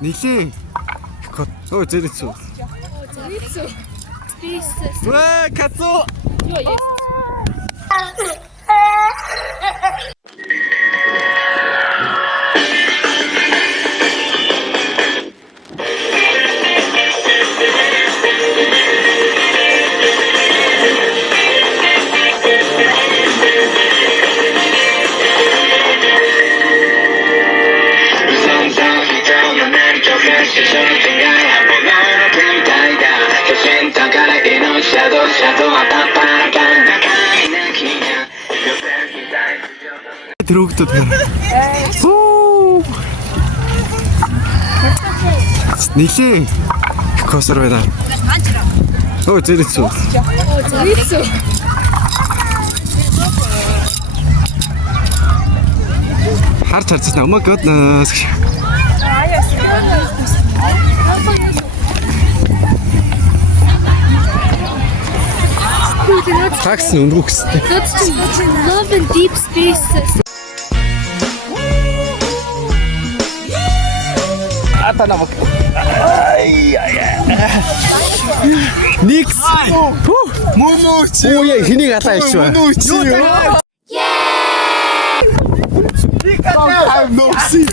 Нилээ. Өө зэрэгцүү. Зэрэгцүү. Списэс. Вэ кацуу. Йоо yes. Трогтод. Оо. Нилээ. Косор байна. Өө зэрэгцүү. Зэрэгцүү. Харж харцсан. Oh my goodness. Такс өнрөх гэстэй. Love and deep spaces. Ата намайг. Никс. Мөнөөч. Оо яа хэнийг алаа ич ба. Мөнөөч. I'm no see.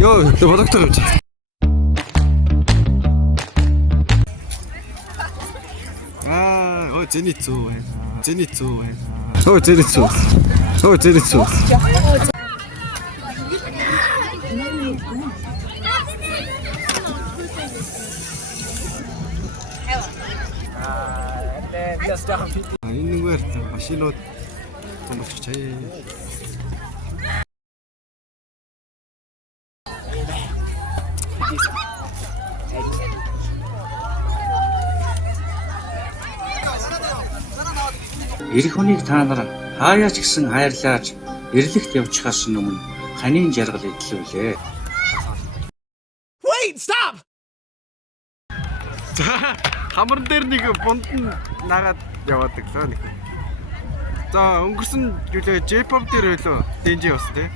Йоо, тэ бодогтой юм чи. Өө зэнийцүү байна. Зэнийцүү байна. Өө зэнийцүү. Өө зэнийцүү. Энэ нэгээр машинууд томорч чая. Ирэх хүнийг та нар хаяач гисэн хайрлаач ирлэгт явчихаас өмнө ханийн жаргал идэлүүлээ. Wait, stop. Хамар дээр нэг бунд нь нагаад яваадаг лөө нэг. За өнгөрсөн жилээ J-pop дээр байлоо. DJ бас тий.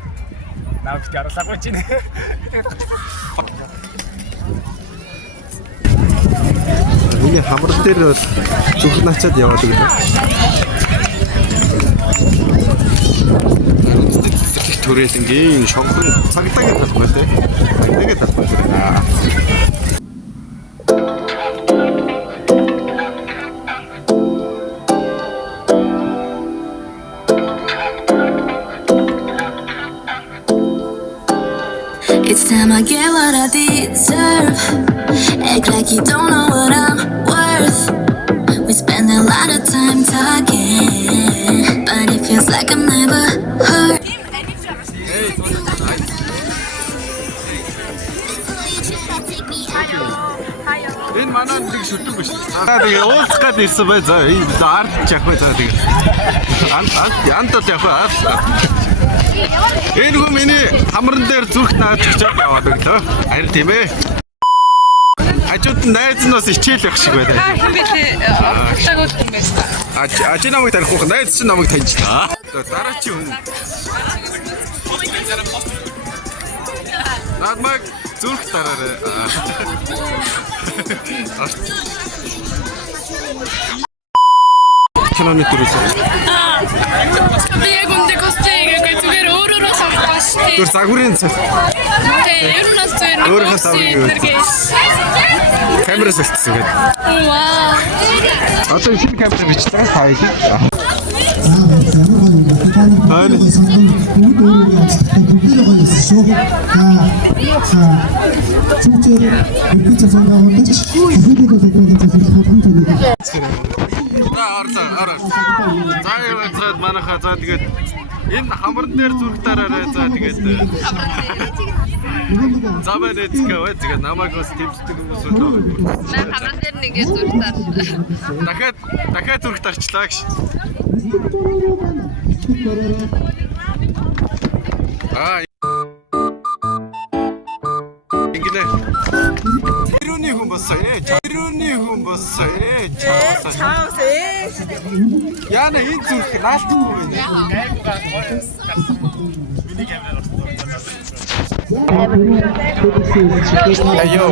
Навч гарлаагүй чинь. Миний хамар дээр зүрх начаад яваад гэдэг. Төрөлнгийн шонгон цагдаагийн талбай тий. Цагдаагийн талбай. It's time I get what I deserve. Act like you don't know what I'm worth. We spend a lot of time talking, but it feels like I'm never hurt. Энэ манай нэг шүтэг биш. Тэгээ уулзах гээд ирсэн бай. За энэ ард явах бай. За тэгээ. Антад явах аа. Энэ хүн миний хамран дээр зүрх наад чичээд яваад өглөө. Харин тийм ээ. Хажууд нь найз нь бас хичээл явах шиг байна. Хэн бэ те? Багтаагууд юм байна. Чи намайг таних уу? Найз чи намайг таньж та. Дараа чи хүн. Намайг зүрх дараарай. Киноны төрөөс. Би яг үндэ косплей хийгээ зүгээр өөрөөрөө сонгож штэ. Тэр загварын цаг. Тэгээ ер нь бас зүгээр Өөрийнхөө савыг камераас үлдсэн гэдэг. Вау. Одоо шинэ камера бичлээ хавь. За манайха за тэгээд энэ хамран дээр зүрх дараарай за тэгээд за мэнэ згээ тэгээд намайг бас тэмцдэг хүмүүс үү. Мэн хамран дээр нэг зүрх тар. Дахиад зүрх тарчлаа гэж. Ингэнэ. Тэрүүний хүн босоо чаавс яна энэ зүрх наалтгүй байна. Миний камер Айё.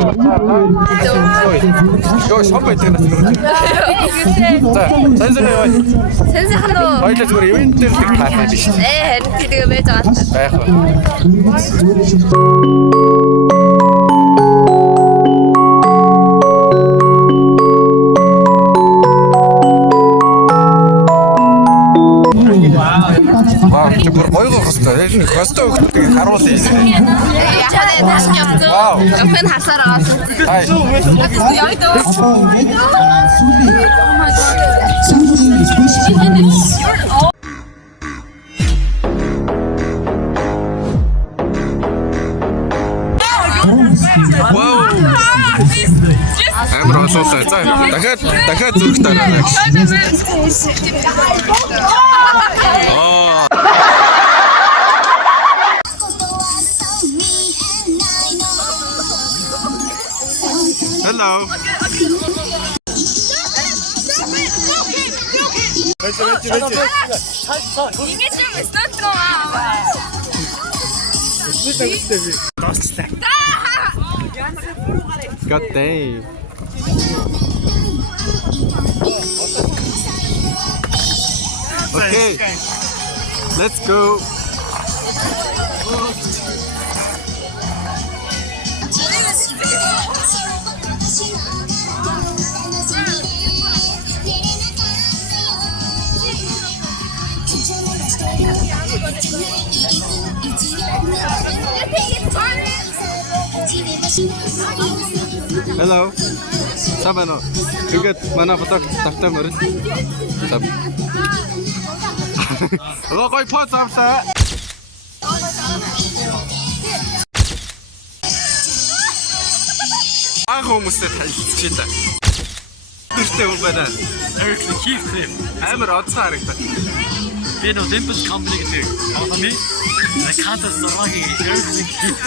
Йоо шоп байдаг нас нэг. За, сэнсээ яа. Сэнсэхэн үү? Хоёлаа зүгээр ивент дээр л таатай биш. Харин тэгээ байж байгаа. Байх ба. Бүр гоё хостой. Энэ хостой хүүхдүүдийг харуулъя. Яхаа дэш явсан. 옆엔 харсаар байгаа. Хай. Вау. Амар осоотой. За, дахиад зүрх тараа. Hello. 이게 좀 있었죠. God damn. Okay. Let's go. Hello. Sabano. Ингээд манай фотог тавтай мөрөл. Саб. Гой поз авсаа. Аа хүмүүстэй танилцчихъя та. Тэртэй хүн байна. Eric Heathcliff. Амар одцоо харагдав. Би нөө Olympus company гэдэг. Компани. Аката сараги Eric Heathcliff.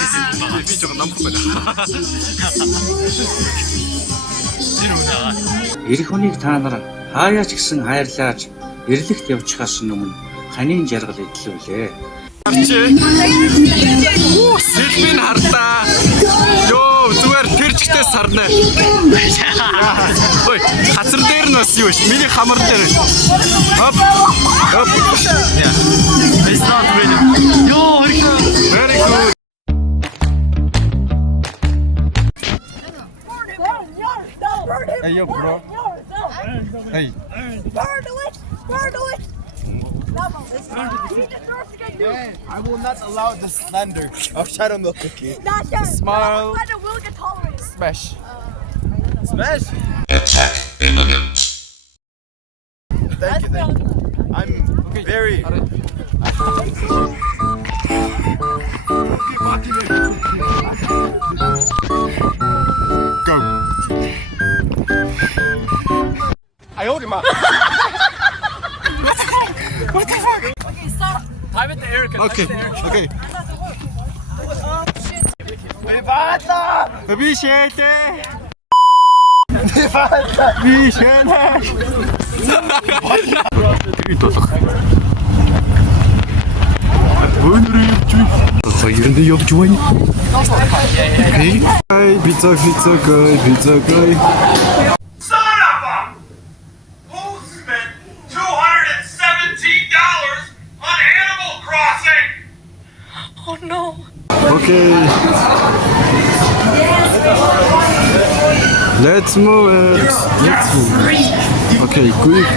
Би жоо намх байна. Ирэх хүнийг та нар хаяач гисэн хайрлааж ирлэгт явчихаас өмнө ханийн жаргал эдлүүлээ. Сэлбийн хартаа. Йоо, зүгээр тэрчгтээ сарнаа. Ой, хацар дээр нь бас юу ш? Миний хамар дээр. Хоп. Хоп. It's not really. Yo, Very good. Hey, yo, bro. Hey. I will not allow the slander of Shadow Milk Cookie. Smile. Smash. Smash? Thank you. I'm very... Go. I owed him up. Okay, stop. I'm at the Eric. Okay. Okay. Vivata! Бишэлэ. Vivata! Бишэлэ. Тэрийг толох. Өнөр явж байна. Хоёрын явж байна. Эй, пицца гой. Son of a! Who spent $217 on Animal Crossing? Oh no. Okay. Let's move it. Okay, quick.